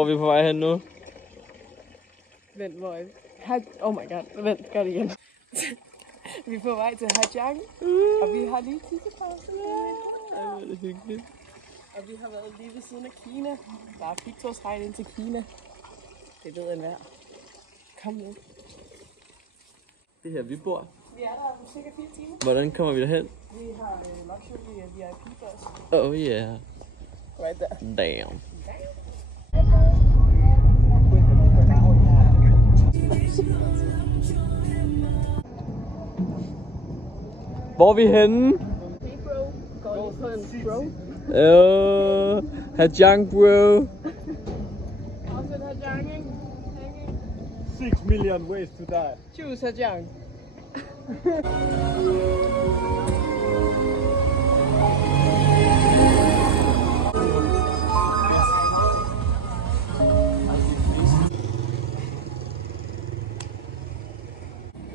Hvor er vi på vej hen nu? Vent, hvor er vi? Oh my god, vent, gør det igen. Vi er på vej til Hajang, og vi har lige tissepause. Ej, det er hyggeligt. Og vi har været lige ved siden af Kina. Der er pigtrådsregn ind til Kina. Det ved enhver. Kom nu. Det er her, vi bor. Vi er der om cirka 4 timer. Hvordan kommer vi derhen? Vi har luxury VIP-bus. Oh yeah. Right there. Damn. Hvor er vi henne? Hey bro, går lige på en bro. Hajang bro. Også et Hajang, ikke? 6 million ways to die. Choose Hajang.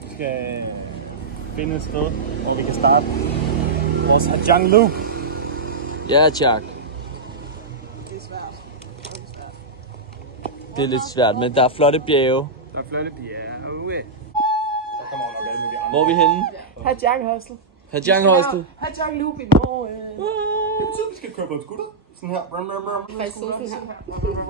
Vi skal finde et sted, hvor vi kan starte vores Hajang Loop. Ja, Jack. Det er svært. Det er lidt svært, men der er flotte bjerge. Der er flotte bjerge. Der kommer nok alle mulige andre. Hvor er vi henne? Hajang Hostel. Hajang Hostel. Hajang Loop i morgen. Det betyder, at vi skal køre på en scooter. Sådan her. Ram, ram, ram. Faktisk sådan her.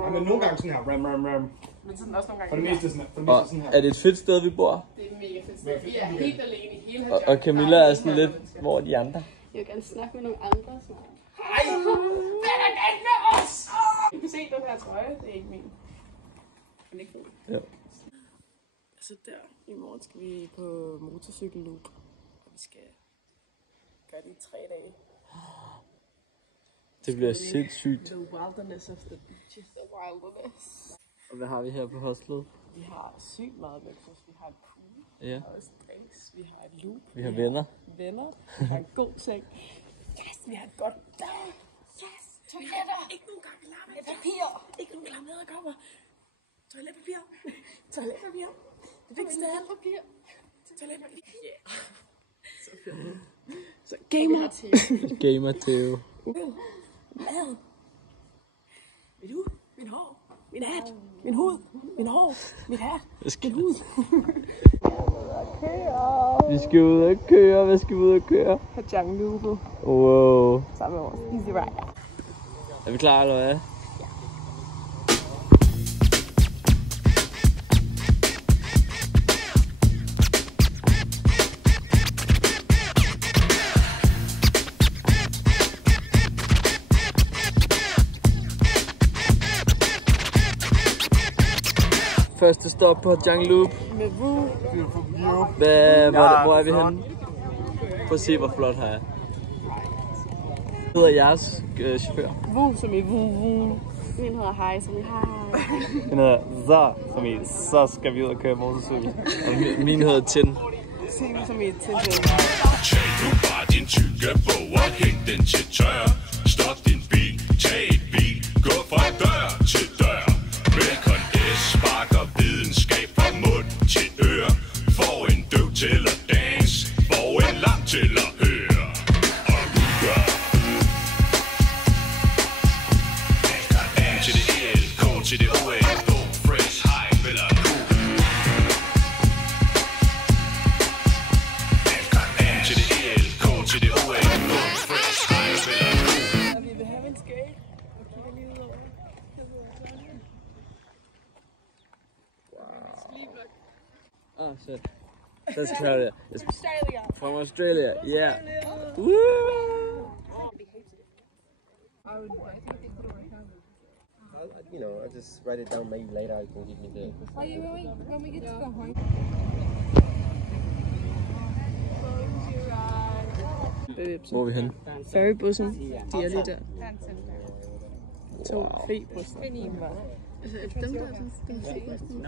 Ja, men nogle gange sådan her. Ram, ram, ram. Men sådan også nogle gange. For det meste sådan her. For det Og meste sådan her. er det et fedt sted, vi bor? Det er et mega fedt sted. Vi er helt alene i hele Og Hajang. Camilla er sådan lidt, hvor er de andre? Jeg vil gerne snakke med nogle andre. Så. Hej! Den er galt med os! Du kan se den her trøje. Det er ikke min. Den er ikke fed. Ja. Altså der, i morgen skal vi på motorcykelloop. Og vi skal gøre det i 3 dage. Det bliver sindssygt. The wilderness of the beaches. The wilderness. Og hvad har vi her på hostlet? Vi har sygt meget luksus. Vi har et pool. Ja. Vi har også drinks. Vi har et loop. Vi har venner. Venner. Vi har en god seng. Yes, vi har et godt bad. Yes, toiletter. Ikke nogen gange larme. Papir. Ikke nogen larme kommer. Toiletpapir. Toiletpapir. Det vigtigste er papir. Toiletpapir. Yeah. Så fedt. Så gamer. Gamer Theo. Mad. Vil du? Min hår. Min hat. Min hud. Min hår. Min hat. Min hud. Vi skal ud og køre. Hvad skal vi ud og køre? Hajang Loop. Wow. Sammen med vores Easy Rider. Er vi klar, eller hvad? Første stop på Hajang Loop. Med Wu. Hvor er vi henne? Prøv at se, hvor flot her er. Hvad hedder jeres chauffør? Wu som i Wu Wu. Min hedder Hej, som i Hej. Den hedder Så, som i så skal vi ud og køre motorcykel. Og min hedder Tin. Ting som i Tintin. Tag nu bare din tykke bog og hæng den til tør. Stop din bil, tag et bil, gå fra dør til dør. Velkommen sparker videnskab fra mund til øre. Få en døv til at dance, få en lam til at høre. Og ruger. Til det el, K til det OA, go fresh, high, eller cool. Til det el, K til det OA, go fresh, high, eller cool. Og vi vil have en skate. Og kigger lige ud over. Oh shit. That's Australia. It's Australia. from Australia. Yeah. Woo! You know, I'll just write it down. Maybe later you can give me the. When we get to go home. Hvor er vi henne? Ferrybussen. De er lige der. 2 fri-busser. Altså, er det dem, der er sådan den fri-bussen?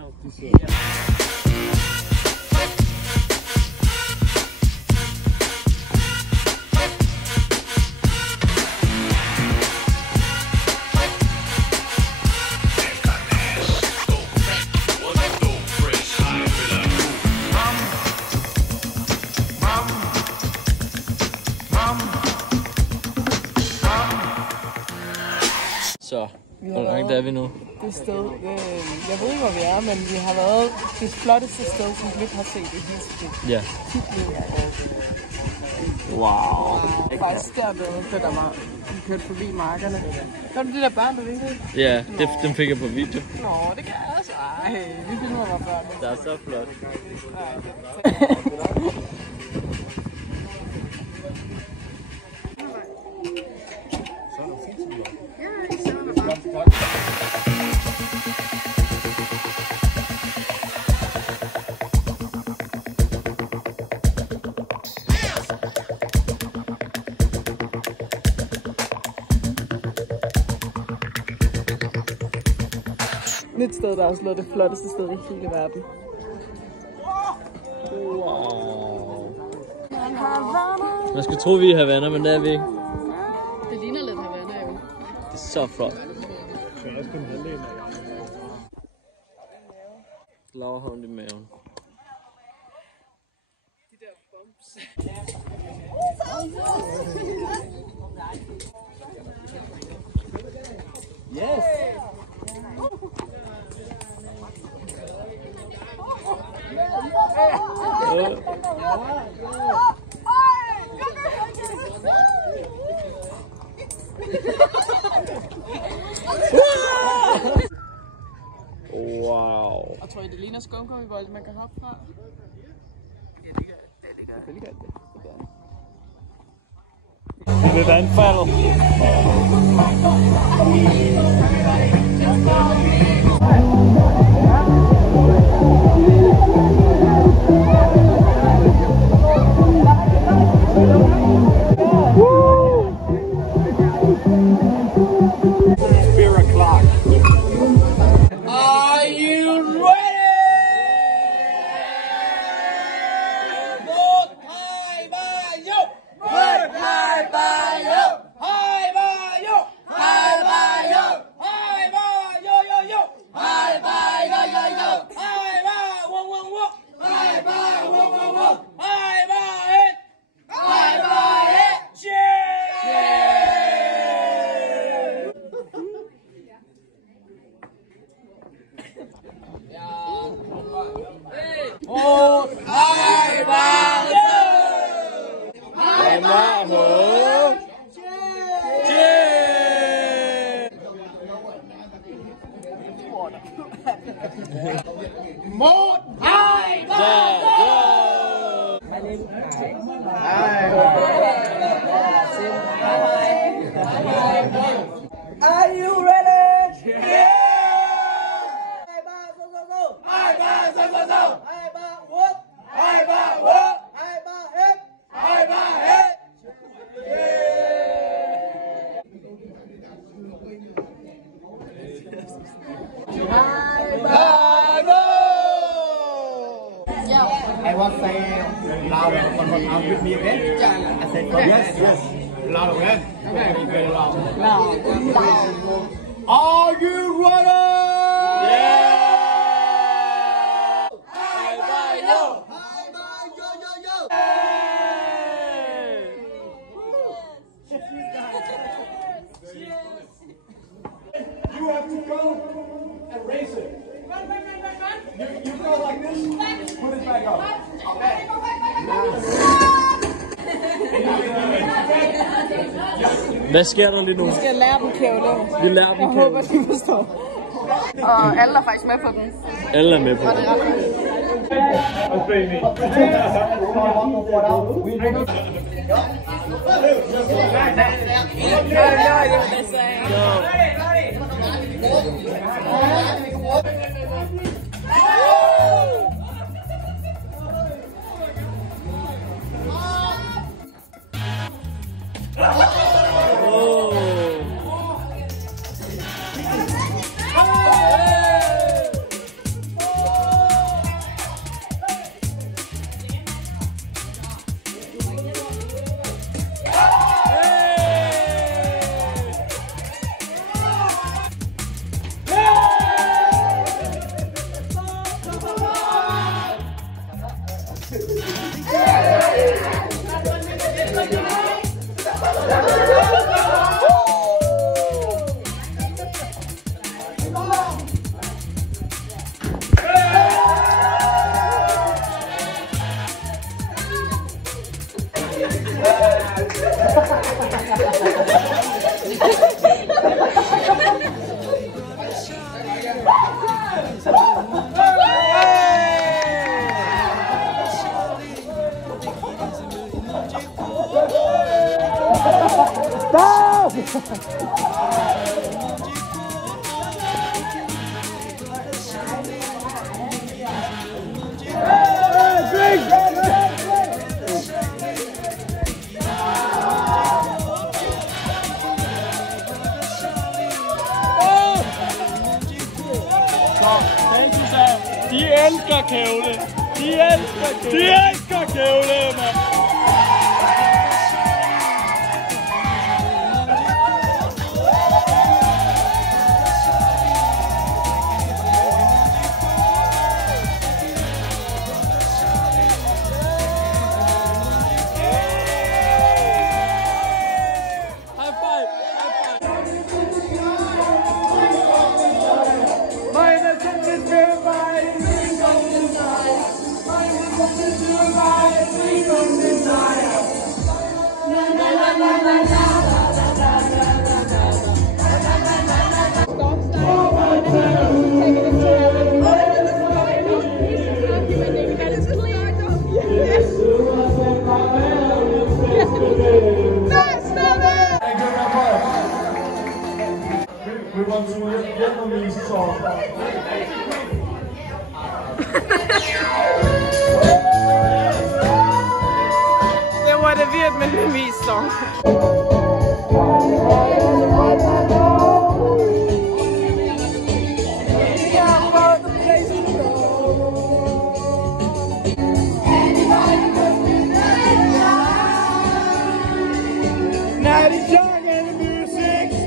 Så Hvor langt er vi nu? Det sted, jeg ved ikke, hvor vi er, men vi har været det flotteste sted, som Glip har set i hele sit liv. Ja. Wow. Faktisk dernede, det der var, vi kørte forbi markerne. Gør du de der børn, der vinkede? Ja, dem fik jeg på video. Nå, det kan jeg altså. Ej, vi filmer mig børn. Det er så flot. Et sted, der har slået det flotteste sted i hele verden. Wow. Man skal tro, vi er Havana, men det er vi ikke. Det ligner lidt Havana jo. Det er så flot. Laura har ondt i maven. De der bumps. Yes! Wow. Og tror I, det ligner skumgummibold, man kan hoppe fra? Ja, det gør det. Selvfølgelig gør det. Det er vandfald. Are you ready? Yeah! I was saying louder one more time with me, okay? I said yes, yes. Loud, okay? Very, very loud. Loud. Are you ready? Yeah! Bye bye yo! Bye bye yo yo yo! You have to go and race it. You go like this, put it back up. Okay. Hvad sker der lige nu? Vi skal lære dem kævle. Vi lærer dem Jeg håber, de forstår. Og alle er faktisk med på den. Alle er med på den. De elsker kævle. De elsker kævle, mand. We want to Vietnamese song. Det var det Vietnamese song. Now the young and the music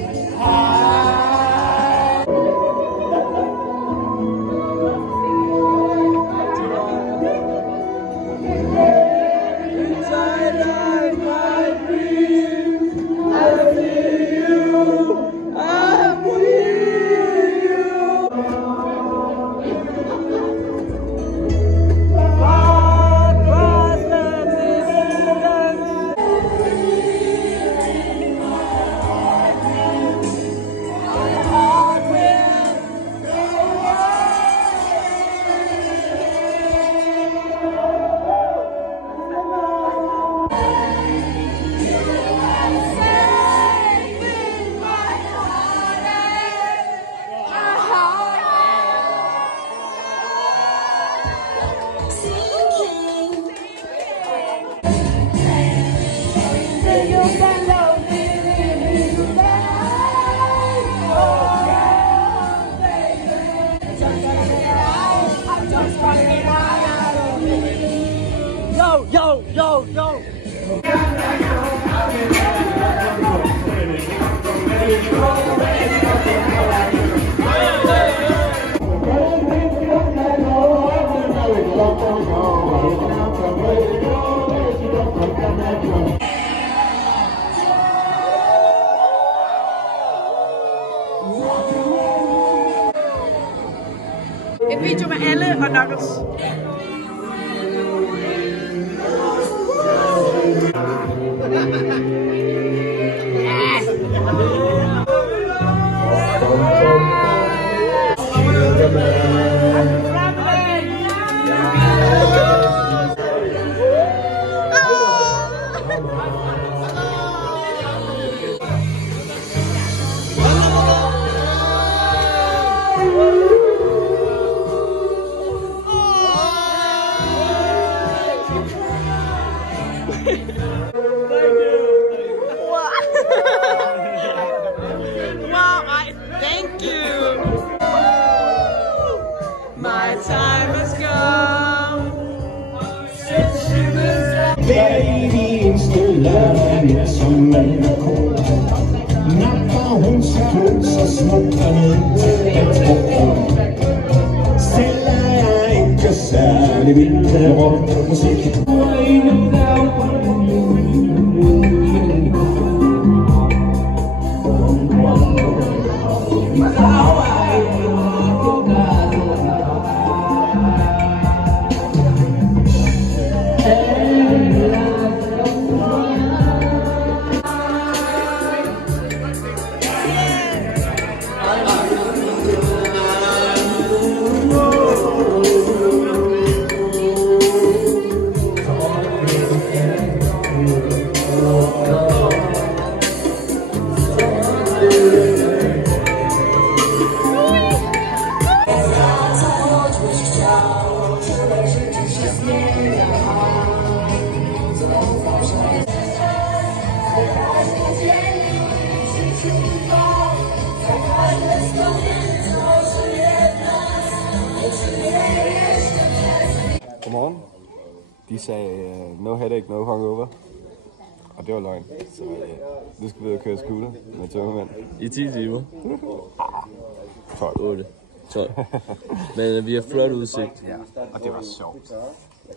Yo! En video med alle og Knuckles. Wow, thank you. My time has come. Baby, installeret som en kort. Napper hun sekund, så smukker ned til et sprog. Selv er jeg ikke særlig vild af rockmusik. Godmorgen. De sagde no headache, no hungover. Og det var løgn. Så nu skal vi ud og køre scooter med tømmermænd. I 10 timer. 12. 8. 12. Men vi har flot udsigt. Ja, og det var sjovt.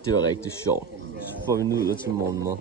Det var rigtig sjovt. Så får vi nudler til morgenmad.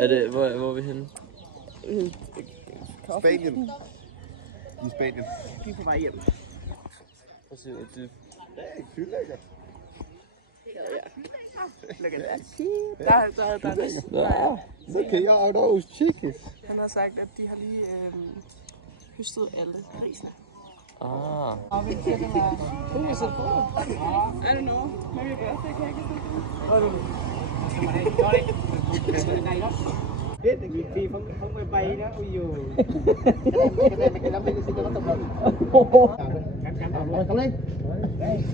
Er det, hvor er vi henne? Spanien. I Spanien. Vi er på vej hjem. Prøv at se, hvad det er. Fyllækker. Look at that. Der er næsten. Look at all those chickens. Han har sagt, at de har lige høstet alle grisene. Ah. Who was it for? I don't know. Maybe a birthday cake or something? Biết thì thì không phải bay đó, ui dồi. Cái lắm bây giờ xin cho nó tập lần. Rồi, cầm lên. Đây.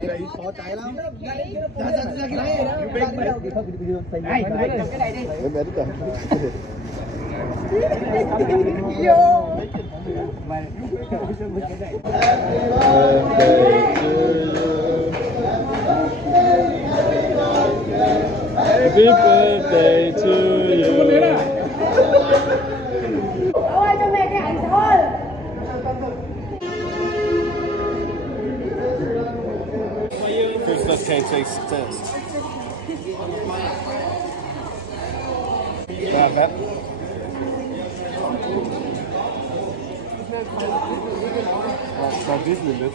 Đây, khó chạy lắm. Ra cái này đó. Đây, cầm cái này đi. Em bé đứt rồi. Happy birthday to you. Ôi, cho mẹ cái ảnh thôi. First left hand takes test. Der er vand. Der er virkelig lidt.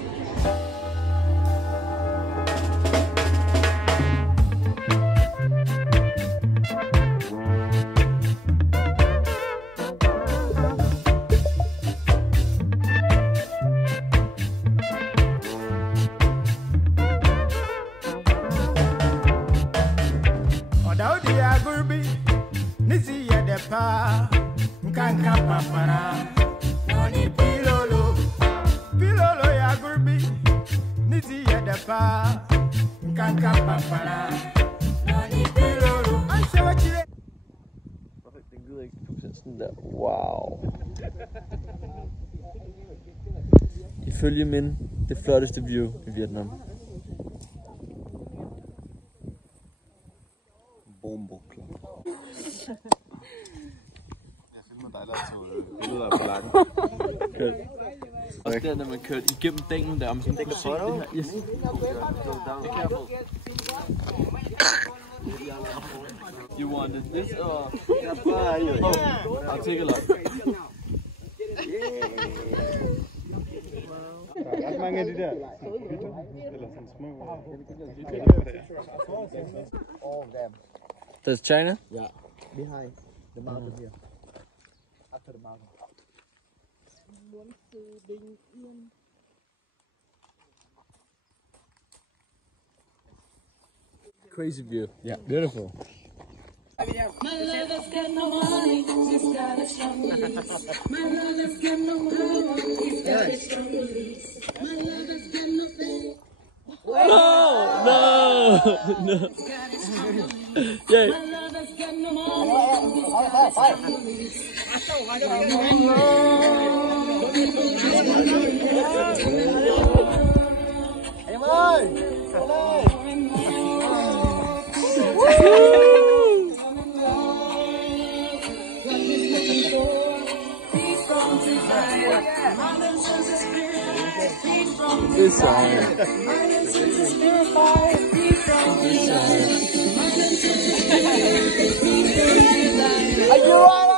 Nkanka papara, noni pilolo, pilolo ya gurbi, niti ya dapa. Nkanka papara, noni pilolo. Anse wachile. Den gider ikke fokusere sådan der. Wow. Ifølge min, det flotteste view i Vietnam. Bombo klar. Billeder af polakken. Kørt. Også der, når man kørte igennem dængen der, om sådan kunne se det her. Yes. Be careful. You wanted this or? Oh, I'll take a lot. Der er ret mange af de der eller sådan små. That's China? Yeah, behind the mountain here. After the mountain. Crazy view. Yeah, beautiful. My lover's got no money, he's got a strong release. My lover's got no money, he's got a strong release. My lover's got no fame. No. Yeah. My lover's got no money, he's got a strong release. Em ơi! desire. Are you ready?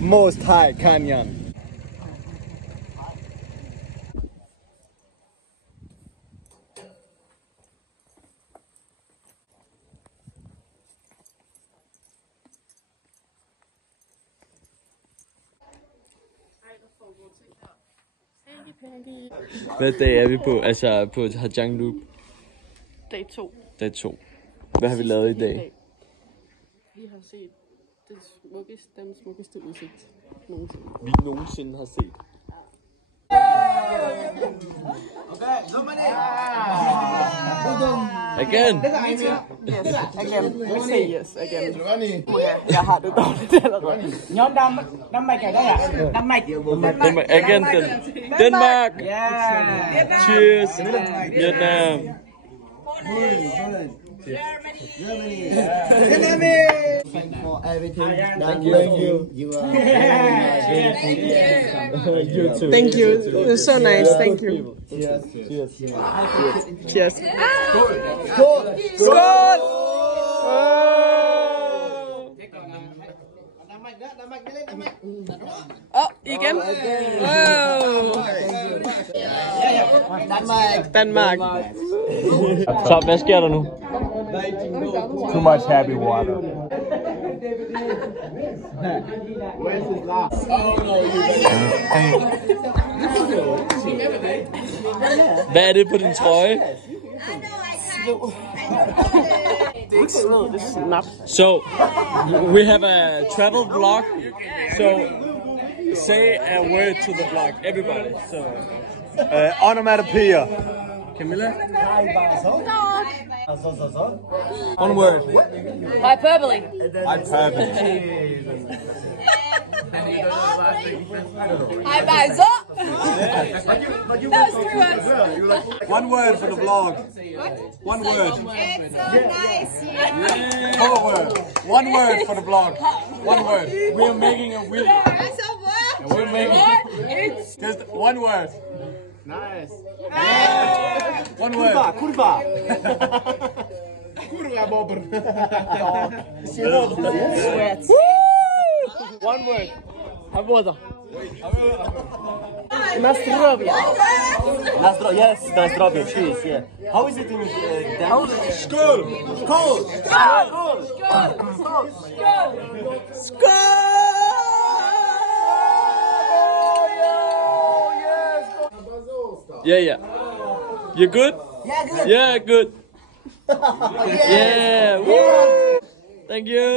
Most High Canyon. Hvad dag er vi på? Altså på Hajang Loop. Dag 2. Dag 2. Hvad har vi lavet i dag? Vi har set den smukkeste udsigt nogensinde. Vi nogensinde har set. Again. Yes, again. We say yes, again. Jeg har det dårligt allerede. Nhóm Danmark ở đây à? Danmark. Again. Denmark. Yeah. Cheers. Vietnam. Germany. Thank for everything. Thank you. You are you too. Thank you. It was so nice. Thank you. Cheers. Cheers. Cheers. Skål. Skål. Igen. Danmark. Så hvad sker der nu? Too much happy water. Hvad er det på din trøje? So, we have a travel vlog. So, say a word to the vlog, everybody. So, Onomatopoeia. Camilla? One word. Hyperbole. Hyperbole. Hyperbole. That was 3 words. One word for the vlog. One word. It's so nice here. Cover word. One word for the vlog. One word. We are making a wheel. That's a word. We're making It's just one word. Nice. One word. Kurva. Kurva bobber. Sweat. One word. Avoda. Nastrovia. Yes, Nastrovia. Cheers. Yeah. How is it in Denmark? Skål. Skål. Yeah. You good? Yeah, good. Yeah, good. Yeah. Woo. Thank you.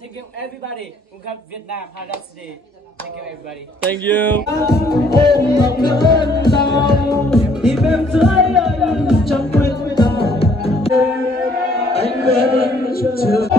Thank you everybody who got Vietnam Highlights today. Thank you everybody. Thank you. Just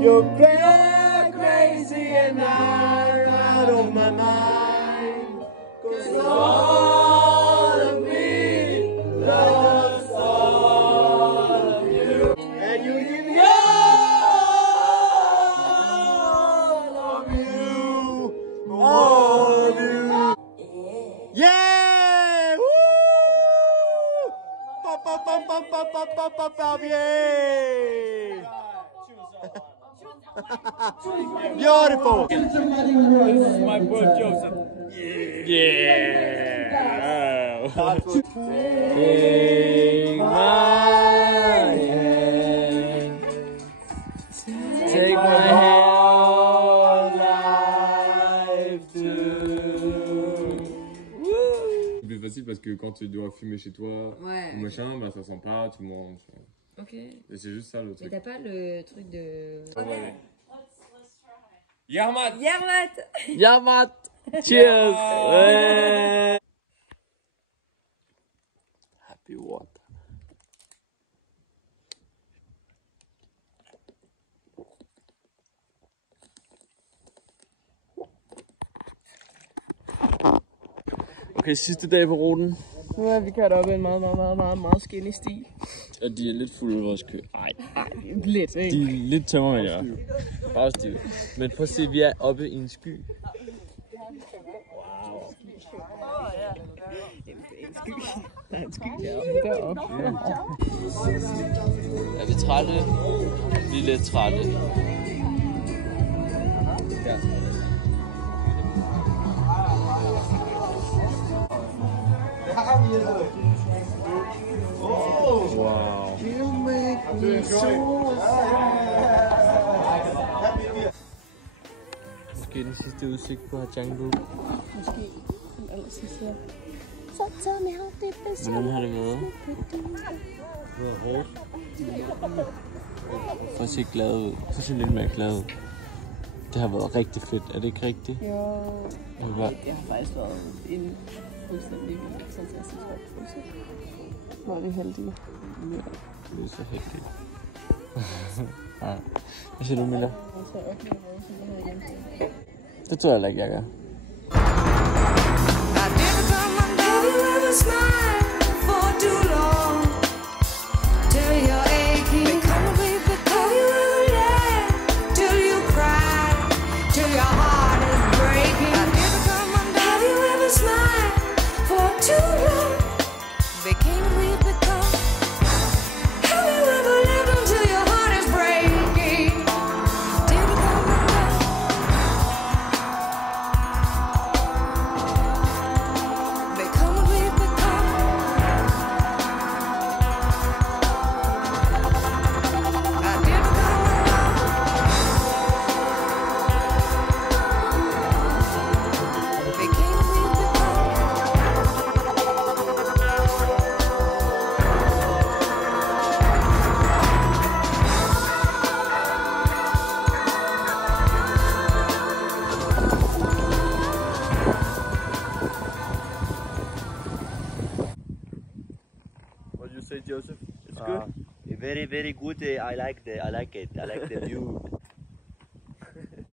You get crazy and I'm out of my mind. 'Cause all of me loves all of you. And you give me all of you. All of you. Yeah! Woo! Pop, pop, pop, pop, pop, pop, pop, pop, pop, yeah! Beautiful. This is my boy Joseph. Yeah. Take my hand. Take my whole life too. C'est plus facile parce que quand tu dois fumer chez toi, Ouais. ou machin, bah ça sent pas, tu manges. Ok. Et c'est juste ça le Mais truc. t'as pas le truc de... Ouais. Yermat. Yermat. Yermat. Cheers. Ouais. Happy water. Okay, sidste dag på ruten. Nu er vi kørt op i en meget skinny sti. Og de er lidt fulde i vores kø. Ej, Lidt, ikke? de er lidt tømmermænd, ja. Bare stive. Men prøv at se, vi er oppe i en sky. En sky. Der er en sky deroppe. Er vi trætte? Vi er lidt trætte. Ja. Wow. You make me so Måske den sidste udsigt på Hajangu. Måske den aller sidste. Så tell me how deep is Hvordan har det været? Det var hårdt. For at se glad ud. For at se lidt mere glad ud. Det har været rigtig fedt. Er det ikke rigtigt? Jo. Det var... Jeg har faktisk været en fuldstændig vildt fantastisk oplevelse. Hvor er vi heldige. Ja, det er så heldigt. Ja. Hvad siger du, Milla? Det tror jeg heller ikke, jeg gør. Joseph, it's good. Very good. I like it. I like the view.